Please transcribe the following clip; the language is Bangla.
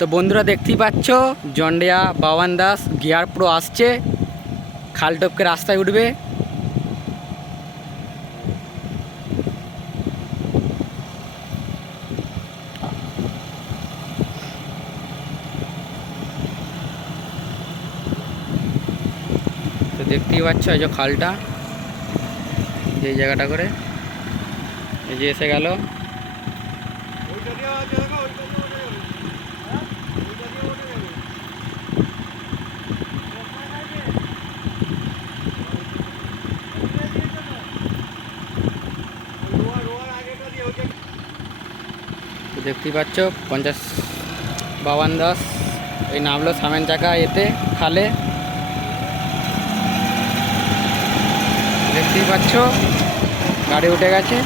তো বন্ধুরা দেখতেই পাচ্ছ জন্ডিয়া বাওয়ান দাস গিয়ার প্রো আসছে, খাল টপকে রাস্তায় উঠবে। তো দেখতেই পাচ্ছ এই যে খালটা, এই জায়গাটা করে এই যে এসে গেল। দেখতেই পাচ্ছ 50-52 এই নামলো সামেন চাকা এতে খালে। দেখতেই পাচ্ছ গাড়ি উঠে গেছে।